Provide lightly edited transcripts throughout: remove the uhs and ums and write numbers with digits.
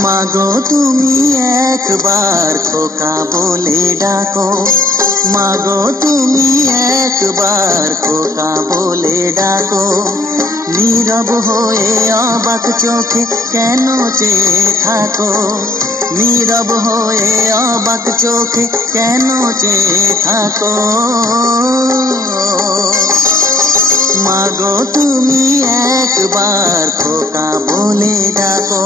মাগো তুমি একবার খোকা বলে ডাকো, মাগো তুমি একবার খোকা বলে ডাকো। নীরব হয়ে অবাক চোখে কেন চেয়ে থাকো, নীরব হয়ে অবাক চোখে কেন চেয়ে থাকো। মাগো তুমি একবার খোকা বলে ডাকো।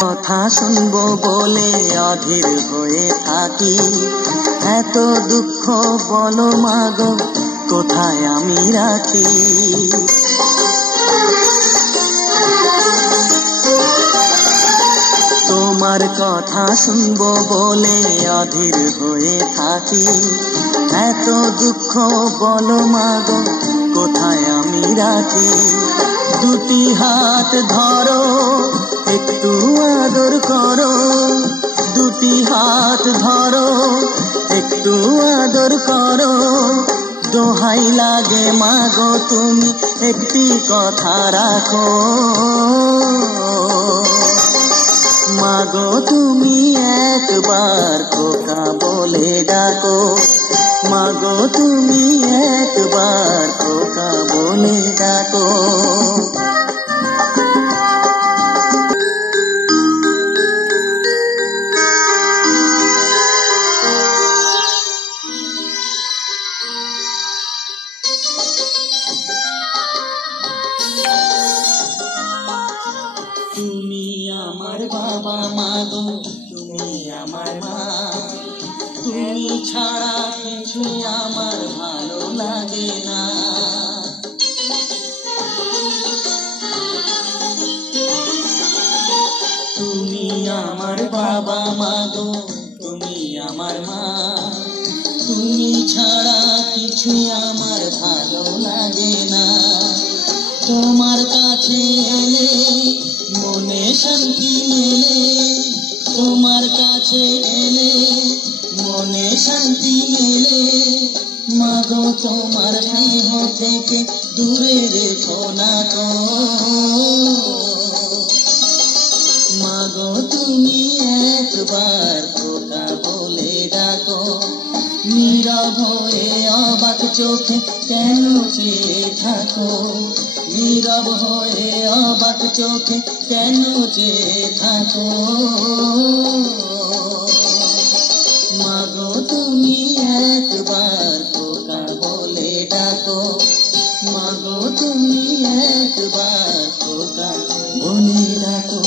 কথা শুনবো বলে অধীর হয়ে থাকি, এত দুঃখ বলো মাগো কোথায় আমি রাখি। তোমার কথা শুনবো বলে অধীর হয়ে থাকি, এত দুঃখ বলো মাগো কোথায় আমি রাখি। দুটি হাত ধরো একটু আদর করো, দুটি হাত ধরো একটু আদর করো। দোহাই লাগে মাগো তুমি একটি কথা রাখো, মাগো তুমি একবার খোকা বলে ডাকো, মাগো তুমি একবার খোকা বলে ডাকো। তুমি আমার বাবা মাগো, তুমি আমার মা, তুমি ছাড়া কিছু আমার ভালো লাগে না। তুমি আমার বাবা মাগো, তুমি আমার মা, তুমি ছাড়া কিছু আমার ভালো লাগে না। তোমার কাছে এলে মনে শান্তি মেলে, তোমার কাছে এলে মনে শান্তি মেলে। মাগো তোমার স্নেহ থেকে দূরে রেখো না গো, মাগো তুমি একবার খোকা বলে ডাকো। নীরব হয়ে অবাক চোখে কেন চেয়ে থাকো, নীরব হয়ে অবাক চোখে কেন চেয়ে থাকো। মাগো তুমি একবার খোকা বলে ডাকো, মাগো তুমি একবার খোকা বলে ডাকো।